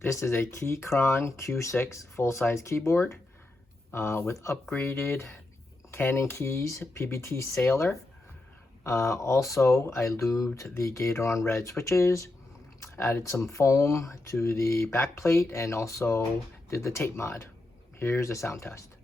This is a Keychron Q6 full-size keyboard with upgraded Canon Keys PBT Sailor. Also, I lubed the Gateron red switches, added some foam to the back plate, and also did the tape mod. Here's a sound test.